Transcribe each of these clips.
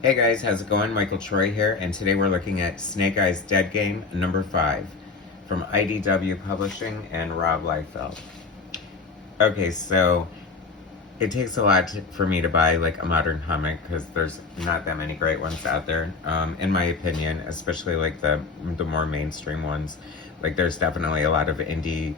Hey guys, how's it going? Michael Troy here, and today we're looking at Snake Eyes Dead Game number 5 from IDW Publishing and Rob Liefeld. Okay, so it takes a lot for me to buy like a modern comic because there's not that many great ones out there, in my opinion, especially like the more mainstream ones. Like there's definitely a lot of indie,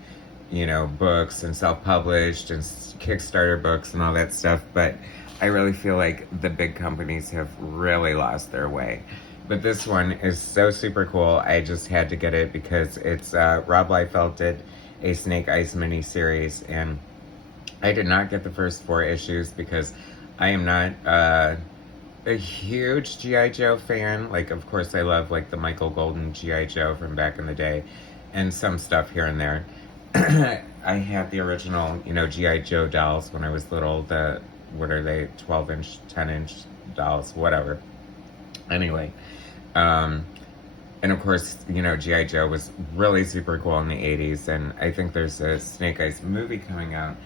books and self-published and Kickstarter books and all that stuff, but I really feel like the big companies have really lost their way. But this one is so super cool. I just had to get it because it's Rob Liefeld did a Snake Eyes miniseries, and I did not get the first 4 issues because I am not a huge G.I. Joe fan. Like, of course, I love like the Michael Golden G.I. Joe from back in the day, and some stuff here and there. I had the original, G.I. Joe dolls when I was little. What are they, 12-inch, 10-inch dolls, whatever. Anyway, and of course, G.I. Joe was really super cool in the 80s, and I think there's a Snake Eyes movie coming out.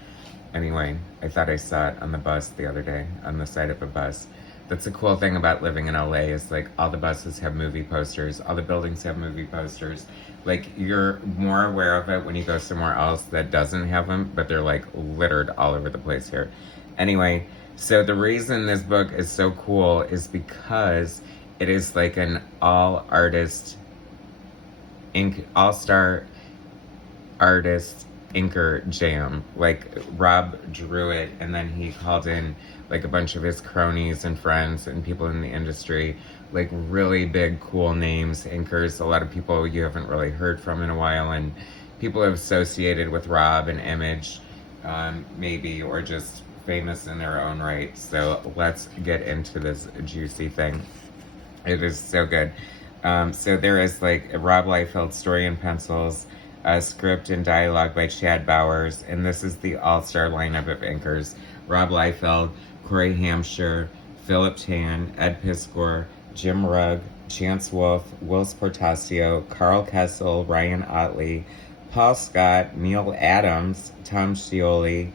Anyway, I thought I saw it on the bus the other day, on the side of a bus. That's the cool thing about living in LA is like all the buses have movie posters, all the buildings have movie posters. Like you're more aware of it when you go somewhere else that doesn't have them, but they're like littered all over the place here. Anyway, so the reason this book is so cool is because it is like an all-star artist inker jam. Like Rob drew it and then he called in like a bunch of his cronies and friends and people in the industry, like really big cool names, inkers, a lot of people you haven't really heard from in a while, and people associated with Rob and Image, maybe, or just famous in their own right. So let's get into this juicy thing. It is so good. So there is like a Rob Liefeld story and pencils, a script and dialogue by Chad Bowers, and this is the all-star lineup of inkers: Rob Liefeld, Corey Hampshire, Philip Tan, Ed Piskor, Jim Rugg, Chance Wolfe, Will Portasio, Carl Kessel, Ryan Otley, Paul Scott, Neal Adams, Tom Stioli,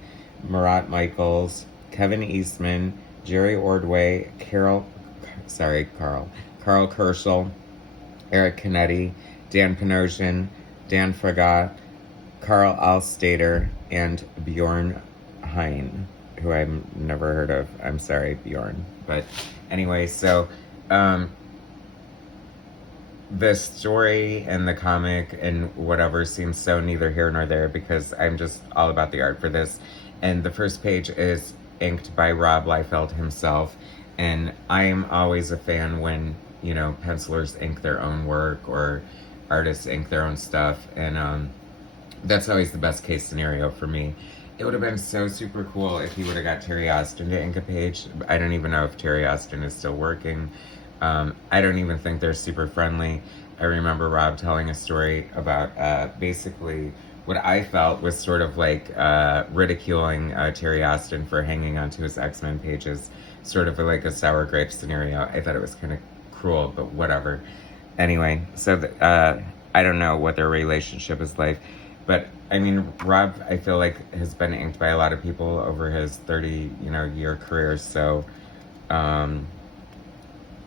Marat Michaels, Kevin Eastman, Jerry Ordway, Carl Herschel, Eric Connetty, Dan Pinochen, Dan Fragat, Carl Alstater, and Bjorn Hein, who I've never heard of. I'm sorry, Bjorn. But anyway, so the story and the comic and whatever seems so neither here nor there because I'm just all about the art for this. And the first page is inked by Rob Liefeld himself. And I'm always a fan when, pencilers ink their own work or artists ink their own stuff. And that's always the best case scenario for me. It would have been so super cool if he would have got Terry Austin to ink a page. I don't even know if Terry Austin is still working. I don't even think they're super friendly. I remember Rob telling a story about basically what I felt was sort of like ridiculing Terry Austin for hanging onto his X-Men pages, sort of like a sour grape scenario. I thought it was kind of cruel, but whatever. Anyway, so I don't know what their relationship is like, but I mean, Rob, I feel like has been inked by a lot of people over his 30 year career. So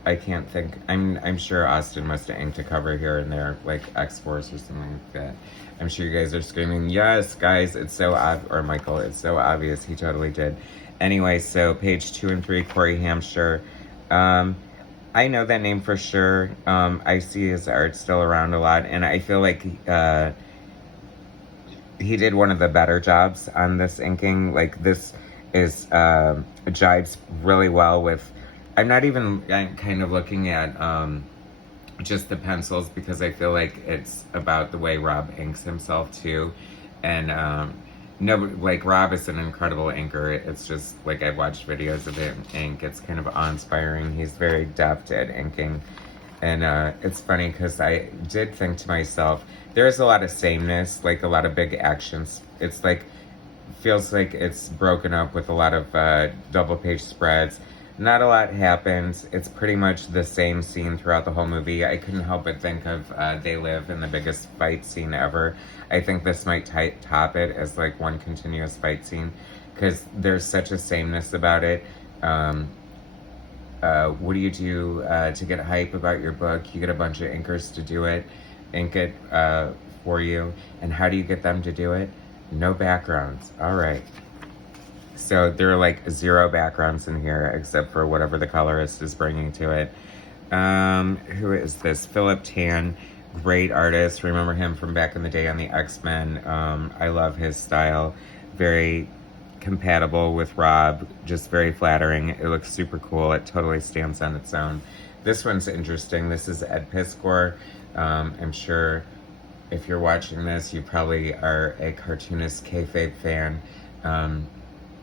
I can't think. I'm sure Austin must have inked a cover here and there, like X-Force or something like that. I'm sure you guys are screaming, yes, guys, it's so or Michael, it's so obvious. He totally did. Anyway, so page 2 and 3, Corey Hampshire. I know that name for sure. I see his art still around a lot, and I feel like he did one of the better jobs on this inking. Like this is jives really well with. I'm kind of looking at just the pencils because I feel like it's about the way Rob inks himself too, and no, like Rob is an incredible inker. It's just like I've watched videos of him ink. It's kind of awe-inspiring. He's very deft at inking, and it's funny because I did think to myself, there's a lot of sameness, like a lot of big actions. It's like feels like it's broken up with a lot of double-page spreads. Not a lot happens. It's pretty much the same scene throughout the whole movie. I couldn't help but think of They Live in the biggest fight scene ever. I think this might top it as like one continuous fight scene because there's such a sameness about it. what do you do to get hype about your book? You get a bunch of inkers to do it, ink it for you. And how do you get them to do it? No backgrounds. All right. So there are like 0 backgrounds in here except for whatever the colorist is bringing to it. Who is this? Philip Tan, great artist. Remember him from back in the day on the X-Men. I love his style. Very compatible with Rob, just very flattering. It looks super cool. It totally stands on its own. This one's interesting. This is Ed Piskor. I'm sure if you're watching this, you probably are a Cartoonist Kayfabe fan.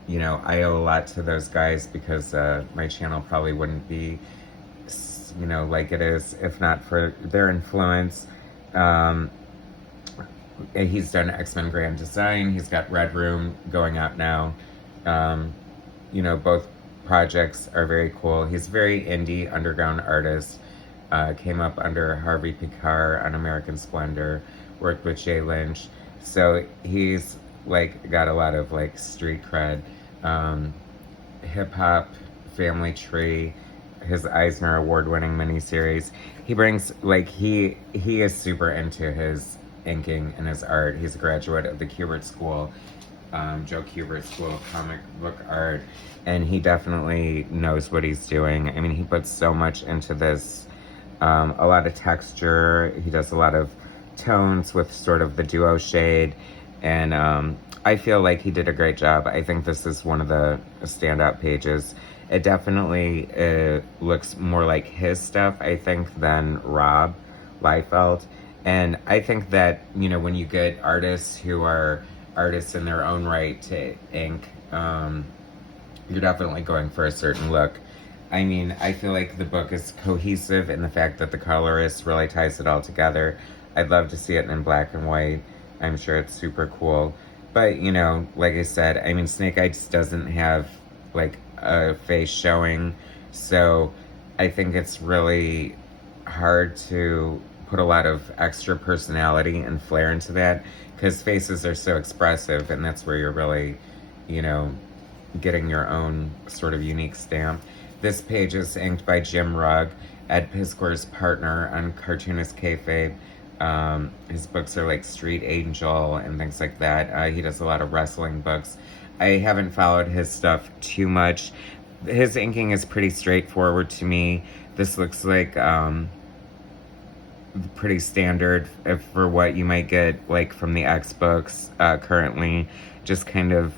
You know, I owe a lot to those guys because my channel probably wouldn't be, you know, like it is if not for their influence. He's done X-Men Grand Design. He's got Red Room going out now. You know, both projects are very cool. He's a very indie underground artist. Came up under Harvey Piskor on American Splendor. Worked with Jay Lynch. So he's like got a lot of like street cred. Hip hop, Family Tree, his Eisner Award-winning miniseries. He brings like he is super into his inking and his art. He's a graduate of the Kubert School, Joe Kubert School of Comic Book Art, and he definitely knows what he's doing. I mean, he puts so much into this, a lot of texture. He does a lot of tones with sort of the duo shade, and I feel like he did a great job. I think this is one of the standout pages. It definitely looks more like his stuff, I think, than Rob Liefeld. And I think that, you know, when you get artists who are artists in their own right to ink, you're definitely going for a certain look. I mean, I feel like the book is cohesive in the fact that the colorist really ties it all together. I'd love to see it in black and white. I'm sure it's super cool. But, you know, like I said, I mean, Snake Eyes doesn't have, like, a face showing. So I think it's really hard to put a lot of extra personality and flair into that, because faces are so expressive, and that's where you're really, you know, getting your own sort of unique stamp. This page is inked by Jim Rugg, Ed Piskor's partner on Cartoonist Kayfabe. His books are like Street Angel and things like that. He does a lot of wrestling books. I haven't followed his stuff too much. His inking is pretty straightforward to me. This looks like pretty standard for what you might get like from the X books currently. Just kind of,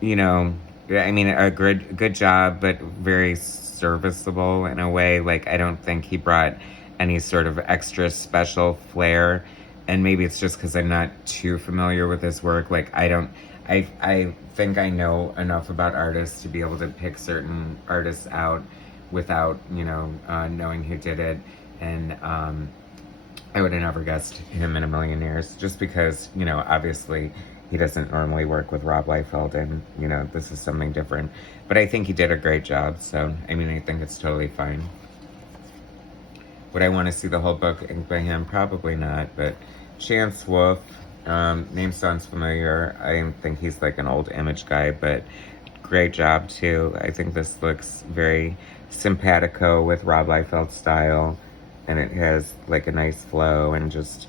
you know, I mean, a good job, but very serviceable in a way. Like, I don't think he brought any sort of extra special flair, and maybe it's just because I'm not too familiar with his work. Like, I think I know enough about artists to be able to pick certain artists out without, you know, knowing who did it. And I would have never guessed him in a million years, just because, you know, obviously he doesn't normally work with Rob Liefeld, and, you know, this is something different. But I think he did a great job, so, I mean, I think it's totally fine. Would I want to see the whole book inked by him? Probably not, but Chance Wolf, name sounds familiar. I think he's like an old Image guy, but great job too. I think this looks very simpatico with Rob Liefeld's style, and it has like a nice flow and just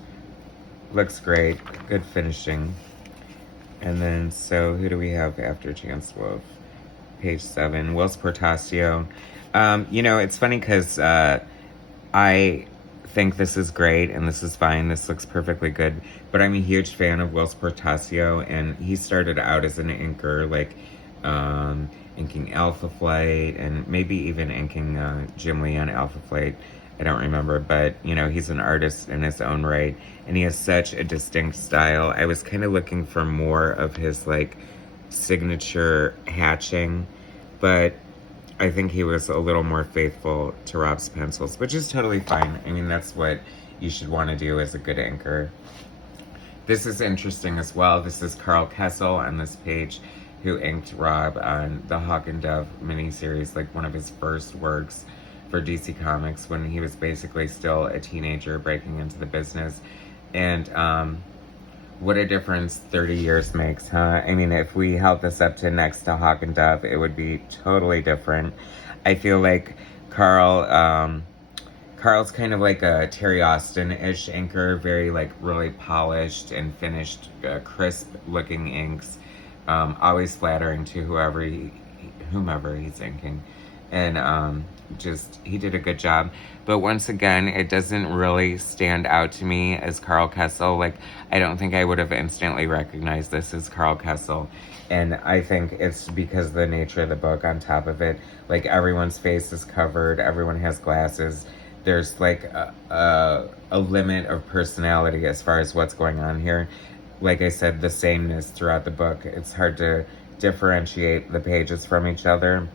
looks great. Good finishing. And then, so who do we have after Chance Wolf? Page 7, Whilce Portacio. You know, it's funny because I think this is great and this is fine. This looks perfectly good. But I'm a huge fan of Whilce Portacio, and he started out as an inker, like inking Alpha Flight and maybe even inking Jim Lee on Alpha Flight. I don't remember, but, you know, he's an artist in his own right, and he has such a distinct style. I was kind of looking for more of his, like, signature hatching, but I think he was a little more faithful to Rob's pencils, which is totally fine. I mean, that's what you should want to do as a good inker. This is interesting as well. This is Carl Kessel on this page, who inked Rob on the Hawk and Dove miniseries, like one of his first works for DC Comics when he was basically still a teenager breaking into the business. And what a difference 30 years makes, huh? I mean, if we held this up to next to Hawk and Dove, it would be totally different. I feel like Carl's kind of like a Terry Austin-ish inker, very like really polished and finished, crisp looking inks, always flattering to whomever he's inking. And just, he did a good job. But once again, it doesn't really stand out to me as Carl Kessel. Like, I don't think I would have instantly recognized this as Carl Kessel. And I think it's because of the nature of the book on top of it. Like, everyone's face is covered, everyone has glasses. There's like a limit of personality as far as what's going on here. Like I said, the sameness throughout the book. It's hard to differentiate the pages from each other.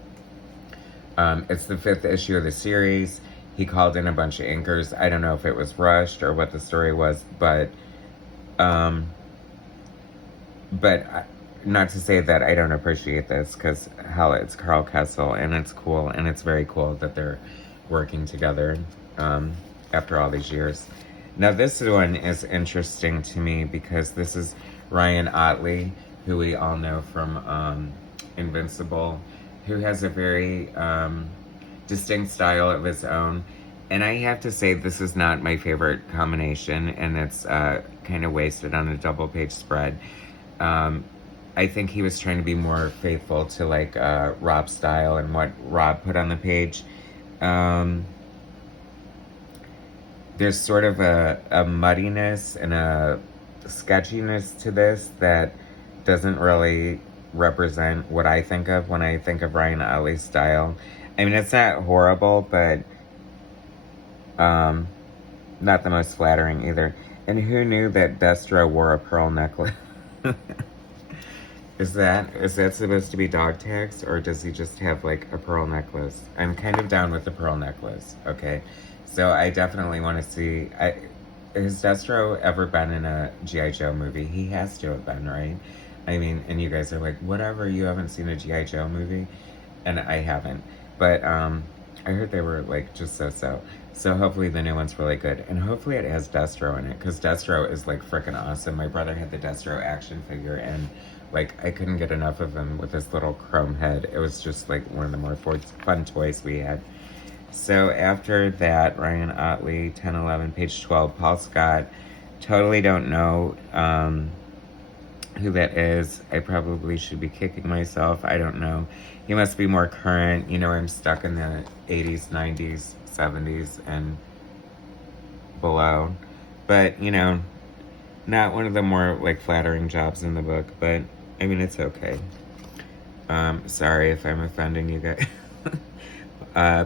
It's the 5th issue of the series. He called in a bunch of inkers. I don't know if it was rushed or what the story was, but not to say that I don't appreciate this, because hell, it's Carl Kessel, and it's cool, and it's very cool that they're working together after all these years. Now, this one is interesting to me because this is Ryan Otley, who we all know from Invincible, who has a very distinct style of his own. And I have to say, this is not my favorite combination, and it's kind of wasted on a double-page spread. I think he was trying to be more faithful to like Rob's style and what Rob put on the page. There's sort of a muddiness and a sketchiness to this that doesn't really represent what I think of when I think of Ryan Otley's style. I mean, it's not horrible, but not the most flattering either. And who knew that Destro wore a pearl necklace? Is that supposed to be dog tags, or does he just have like a pearl necklace? I'm kind of down with the pearl necklace, okay? So I definitely want to see, has Destro ever been in a G.I. Joe movie? He has to have been, right? I mean, and you guys are like, whatever, you haven't seen a G.I. Joe movie? And I haven't. But I heard they were like just so. So hopefully the new one's really good. And hopefully it has Destro in it, because Destro is like freaking awesome. My brother had the Destro action figure, and like I couldn't get enough of him with his little chrome head. It was just like one of the more fun toys we had. So after that, Ryan Otley, 10-11, page 12, Paul Scott. Totally don't know who that is. I probably should be kicking myself. I don't know. He must be more current. You know, I'm stuck in the 80s, 90s, 70s, and below. But, you know, not one of the more, like, flattering jobs in the book. But, I mean, it's okay. Sorry if I'm offending you guys.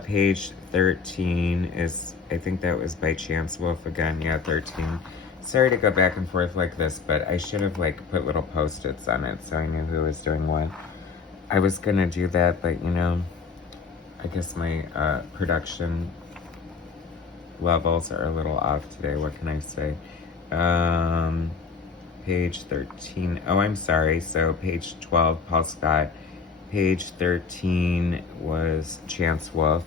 Page 13 is, I think that was by Chance Wolf again. Yeah, 13. Sorry to go back and forth like this, but I should have like put little post-its on it so I knew who was doing what. I was gonna do that, but you know, I guess my production levels are a little off today. What can I say? Page 13. Oh, I'm sorry. So page 12, Paul Scott. Page 13 was Chance Wolf.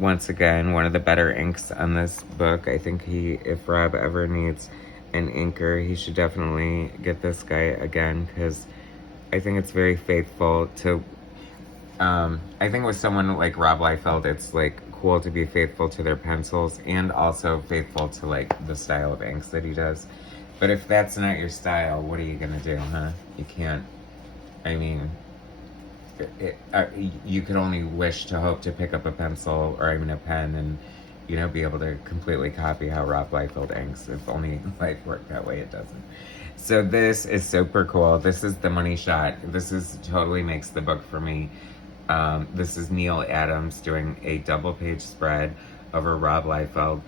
Once again, one of the better inks on this book. I think if Rob ever needs an inker, he should definitely get this guy again, because I think it's very faithful to, I think with someone like Rob Liefeld, it's like cool to be faithful to their pencils and also faithful to like the style of inks that he does. But if that's not your style, what are you gonna do, huh? You can't, I mean, you could only wish to hope to pick up a pencil, or even a pen, and, you know, be able to completely copy how Rob Liefeld inks. If only life worked that way, it doesn't. So this is super cool. This is the money shot. This is totally makes the book for me. This is Neal Adams doing a double-page spread over Rob Liefeld.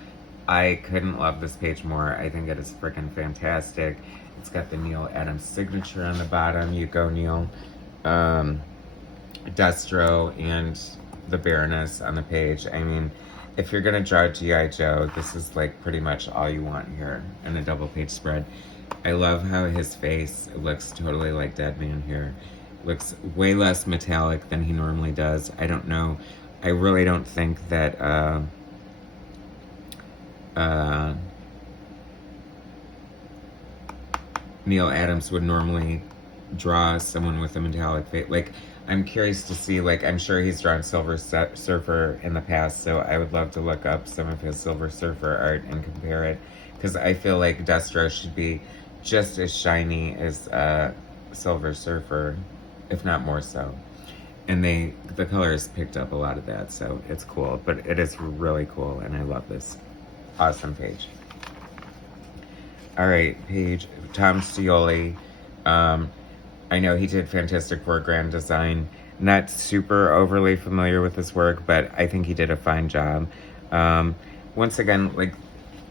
I couldn't love this page more. I think it is freaking fantastic. It's got the Neal Adams signature on the bottom. You go, Neal. Destro and the Baroness on the page. I mean, if you're gonna draw G.I. Joe, this is like pretty much all you want here in a double page spread. I love how his face looks totally like Dead Man here. Looks way less metallic than he normally does. I don't know. I really don't think that Neal Adams would normally draw someone with a metallic face. Like, I'm curious to see, like, I'm sure he's drawn Silver Surfer in the past, so I would love to look up some of his Silver Surfer art and compare it, because I feel like Destro should be just as shiny as Silver Surfer, if not more so. And the colors picked up a lot of that, so it's cool. But it is really cool, and I love this. Awesome page. All right, Paige Tom Stioli. I know he did Fantastic Four Grand Design. Not super overly familiar with his work, but I think he did a fine job. Once again, like,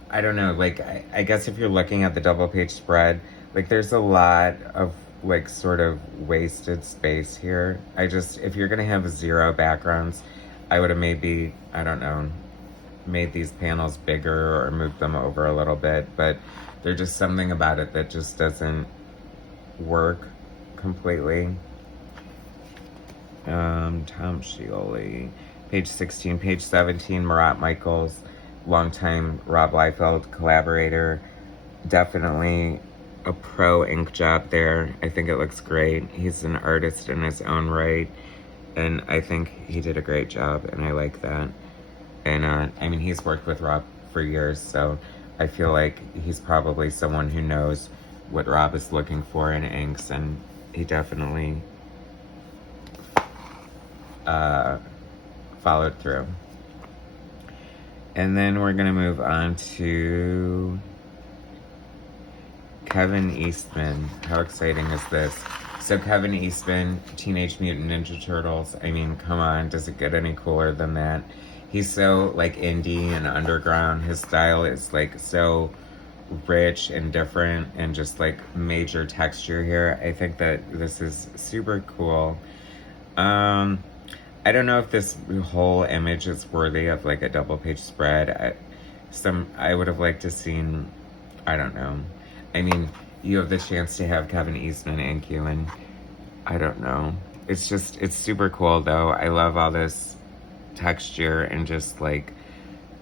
I don't know, like, I guess if you're looking at the double page spread, like, there's a lot of, like, sort of wasted space here. If you're gonna have 0 backgrounds, I would have maybe, I don't know, made these panels bigger or moved them over a little bit, but there's just something about it that just doesn't work completely. Tom Stioli, page 16, page 17, Marat Michaels, longtime Rob Liefeld collaborator. Definitely a pro ink job there. I think it looks great. He's an artist in his own right, and I think he did a great job, and I like that. And I mean, he's worked with Rob for years, so I feel like he's probably someone who knows what Rob is looking for in inks, and he definitely followed through. And then we're gonna move on to Kevin Eastman. How exciting is this? So Kevin Eastman, Teenage Mutant Ninja Turtles. I mean, come on, does it get any cooler than that? He's so, like, indie and underground. His style is, like, so rich and different, and just, like, major texture here. I think that this is super cool. I don't know if this whole image is worthy of, like, a double page spread. I would have liked to seen, I don't know. I mean, you have the chance to have Kevin Eastman ink you, and I don't know. It's super cool, though. I love all this texture, and just, like,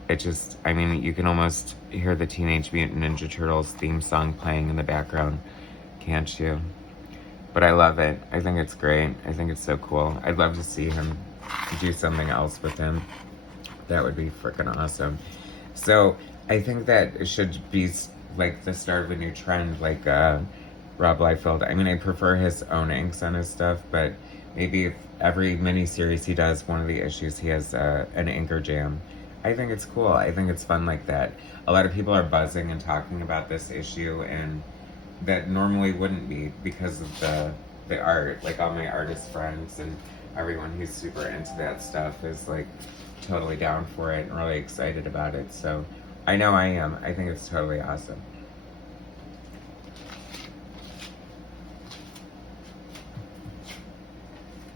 I mean, you can almost hear the Teenage Mutant Ninja Turtles theme song playing in the background, can't you? But I love it. I think it's great. I think it's so cool. I'd love to see him do something else with him. That would be freaking awesome. So I think that it should be, like, the start of a new trend, like Rob Liefeld. I mean, I prefer his own inks on his stuff, but maybe if every mini-series he does, one of the issues he has an inker jam. I think it's cool. I think it's fun like that. A lot of people are buzzing and talking about this issue, and that normally wouldn't be because of the art. Like, all my artist friends and everyone who's super into that stuff is, like, totally down for it and really excited about it. So I know I am. I think it's totally awesome.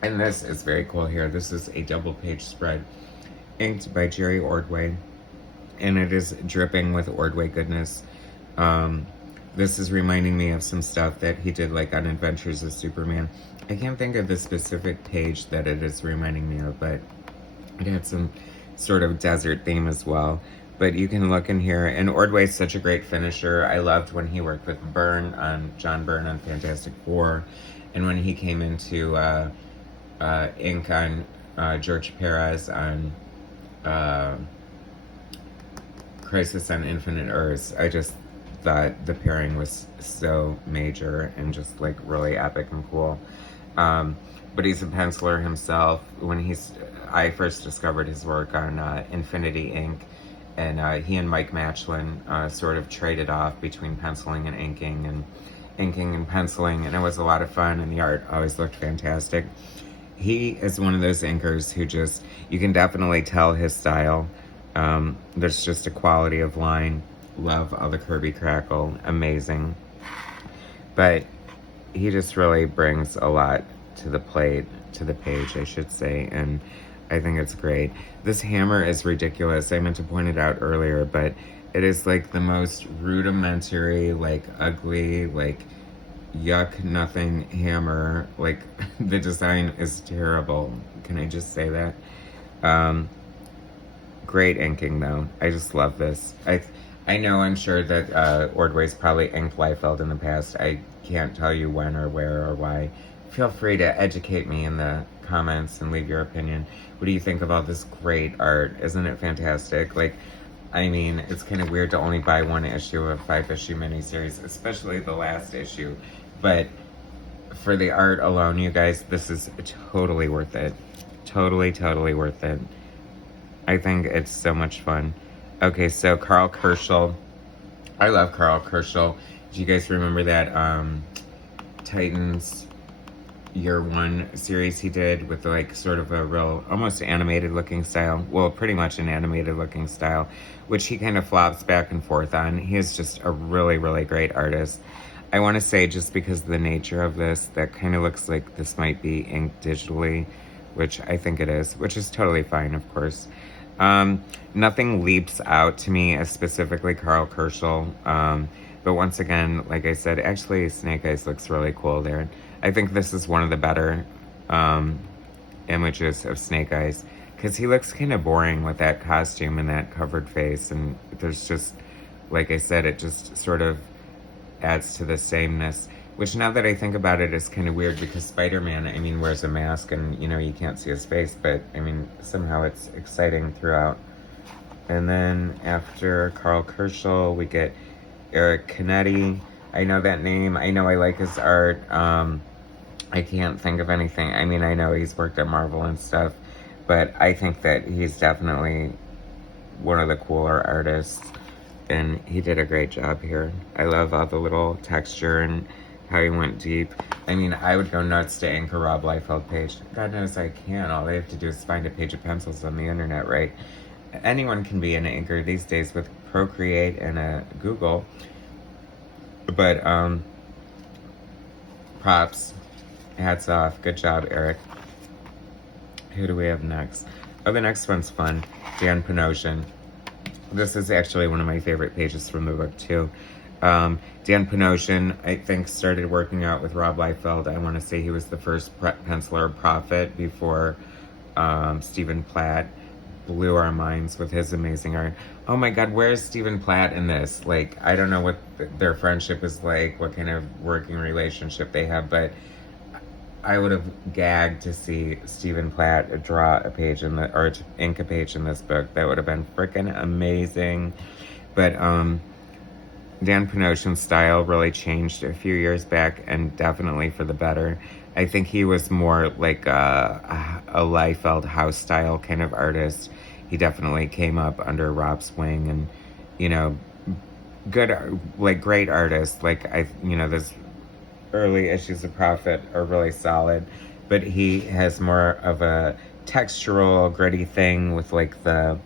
And this is very cool here. This is a double page spread inked by Jerry Ordway, and it is dripping with Ordway goodness. This is reminding me of some stuff that he did, like, on Adventures of Superman. I can't think of the specific page that it is reminding me of, but it had some sort of desert theme as well. But you can look in here, and Ordway's such a great finisher. I loved when he worked with John Byrne on Fantastic Four, and when he came into ink on George Perez on Crisis on Infinite Earths. I just thought the pairing was so major and just, like, really epic and cool. But he's a penciler himself. When I first discovered his work on Infinity Ink, and he and Mike Matchlin sort of traded off between penciling and inking, and inking and penciling, and it was a lot of fun, and the art always looked fantastic. He is one of those inkers who just, you can definitely tell his style. There's just a quality of line. Love all the Kirby crackle. Amazing. But he just really brings a lot to the plate, to the page, I should say, and I think it's great. This hammer is ridiculous. I meant to point it out earlier, but it is, like, the most rudimentary, like, ugly, like, yuck nothing hammer. Like, the design is terrible. Can I just say that? Great inking, though. I just love this. I know, I'm sure that Ordway's probably inked Liefeld in the past. I can't tell you when or where or why. Feel free to educate me in the comments and leave your opinion. What do you think of all this great art? Isn't it fantastic? Like, I mean, it's kind of weird to only buy one issue of a 5-issue miniseries, especially the last issue. But for the art alone, you guys, this is totally worth it. Totally, totally worth it. I think it's so much fun. Okay, so Carl Herschel. I love Carl Herschel. Do you guys remember that Titans Year 1 series he did with like sort of a real, almost animated looking style? Well, pretty much an animated looking style, which he kind of flops back and forth on. He is just a really, really great artist. I want to say, just because of the nature of this, that kind of looks like this might be inked digitally, which I think it is, which is totally fine, of course. Nothing leaps out to me as specifically Carl Herschel. But once again, like I said, actually Snake Eyes looks really cool there. I think this is one of the better images of Snake Eyes, because he looks kind of boring with that costume and that covered face, and there's just, like I said, it just sort of adds to the sameness, which, now that I think about it, is kind of weird, because Spider-Man, I mean, wears a mask and, you know, you can't see his face, but, I mean, somehow it's exciting throughout. And then after Carl Herschel, we get Eric Connetty. I know that name. I know I like his art. I can't think of anything. I mean, I know he's worked at Marvel and stuff, but I think that he's definitely one of the cooler artists, and he did a great job here. I love all the little texture and how he went deep. I mean, I would go nuts to ink a Rob Liefeld page. God knows I can. All they have to do is find a page of pencils on the internet, right? Anyone can be an inker these days with Procreate and a Google. But, props. Hats off. Good job, Eric. Who do we have next? Oh, the next one's fun. Dan Pinochen. This is actually one of my favorite pages from the book, too. Dan Pinochen, I think, started working out with Rob Liefeld. I want to say he was the first penciler Prophet before Stephen Platt blew our minds with his amazing art. Oh my God, where's Stephen Platt in this? Like, I don't know what their friendship is like, what kind of working relationship they have, but I would have gagged to see Stephen Platt draw a page in the, or ink a page in this book. That would have been freaking amazing. But Dan Pinochen's style really changed a few years back, and definitely for the better. I think he was more like a Liefeld house style kind of artist. He definitely came up under Rob's wing, and, you know, good, like, great artist. Like, this early issues of Prophet are really solid, but he has more of a textural, gritty thing with like the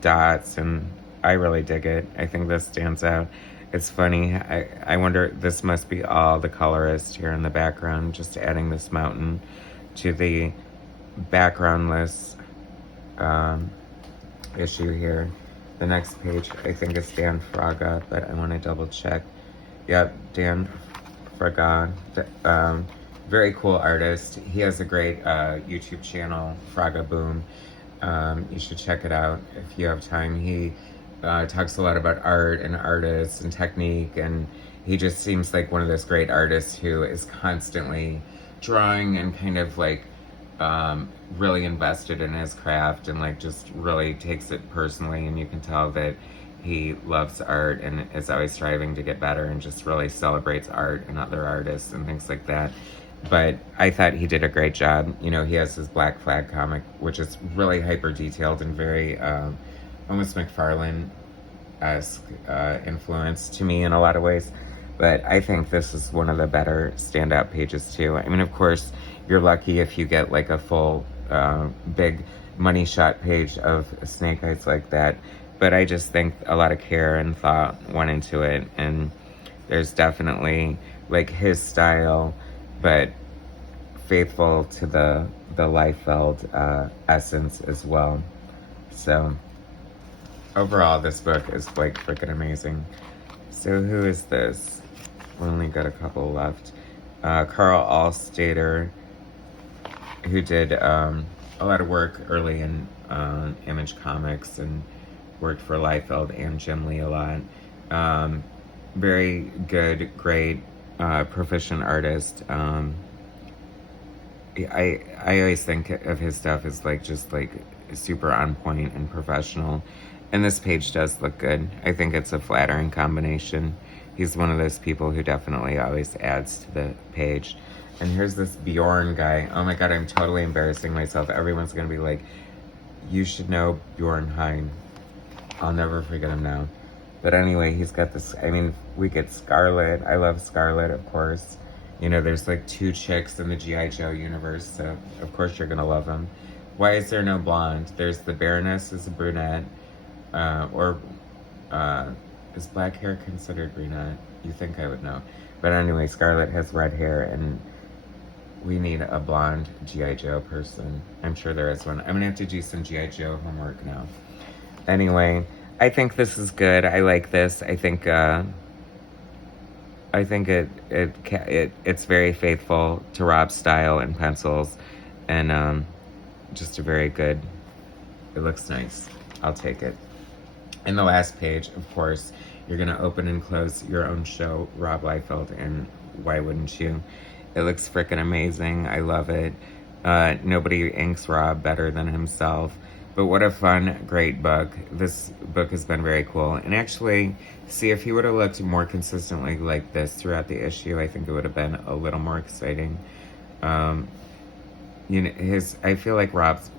dots, and I really dig it. I think this stands out. It's funny. I wonder, this must be all the colorist here in the background, just adding this mountain to the backgroundless issue here. The next page, I think, is Dan Fraga, but I want to double check. Yep, Dan Fraga. Very cool artist. He has a great YouTube channel, Fraga Boom. You should check it out if you have time. He talks a lot about art and artists and technique, and he just seems like one of those great artists who is constantly drawing and kind of like really invested in his craft, and like just really takes it personally, and you can tell that he loves art and is always striving to get better, and just really celebrates art and other artists and things like that. But I thought he did a great job. You know, he has his Black Flag comic, which is really hyper detailed and very almost McFarlane-esque influence to me in a lot of ways. But I think this is one of the better standout pages too. I mean, of course, you're lucky if you get like a full big money shot page of Snake Eyes like that. But I just think a lot of care and thought went into it, and there's definitely like his style, but faithful to the Liefeld essence as well. So overall, this book is like freaking amazing. So who is this? We only got a couple left. Carl Allstater, who did a lot of work early in Image Comics, and worked for Liefeld and Jim Lee a lot. Very good, great, proficient artist. I always think of his stuff as like just like super on point and professional. And this page does look good. I think it's a flattering combination. He's one of those people who definitely always adds to the page. And here's this Bjorn guy. Oh my god, I'm totally embarrassing myself. Everyone's gonna be like, you should know Bjorn Hein. I'll never forget him now. But anyway, he's got this, I mean, we get Scarlet. I love Scarlet, of course. You know, there's like 2 chicks in the G.I. Joe universe, so of course you're gonna love them. Why is there no blonde? There's the Baroness is a brunette, is black hair considered brunette? You think I would know. But anyway, Scarlet has red hair, and we need a blonde G.I. Joe person. I'm sure there is one. I'm gonna have to do some G.I. Joe homework now. Anyway, I think this is good. I like this. I think it's very faithful to Rob's style and pencils, and just a very good. It looks nice. I'll take it. In the last page, of course, you're gonna open and close your own show, Rob Liefeld, and why wouldn't you? It looks freaking amazing. I love it. Nobody inks Rob better than himself. But what a fun, great book. This book has been very cool. And actually, see, if he would have looked more consistently like this throughout the issue, I think it would have been a little more exciting. You know, I feel like Rob's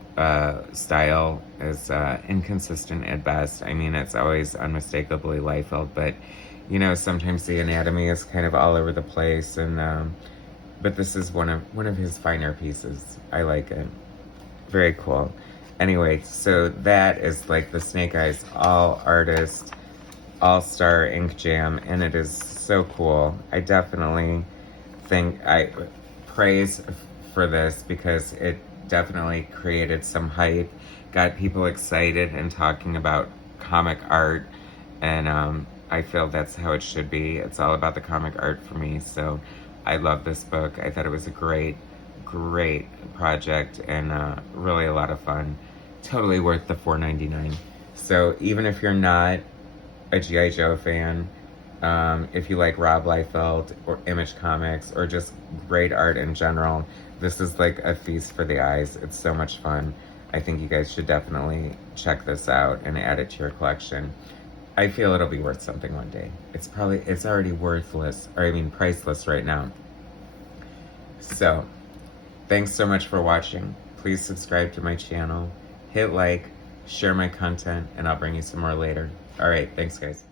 style is inconsistent at best. I mean, it's always unmistakably Liefeld, but, you know, sometimes the anatomy is kind of all over the place. And but this is one of his finer pieces. I like it. Very cool. Anyway, so that is like the Snake Eyes All Artist All-Star Ink Jam, and it is so cool. I definitely think I praise for this because it definitely created some hype, got people excited and talking about comic art, and I feel that's how it should be. It's all about the comic art for me, so I love this book. I thought it was a great project, and really a lot of fun. Totally worth the $4.99. So even if you're not a G.I. Joe fan, if you like Rob Liefeld or Image Comics or just great art in general, this is like a feast for the eyes. It's so much fun. I think you guys should definitely check this out and add it to your collection. I feel it'll be worth something one day. It's already priceless right now. So, thanks so much for watching. Please subscribe to my channel, hit like, share my content, and I'll bring you some more later. All right, thanks guys.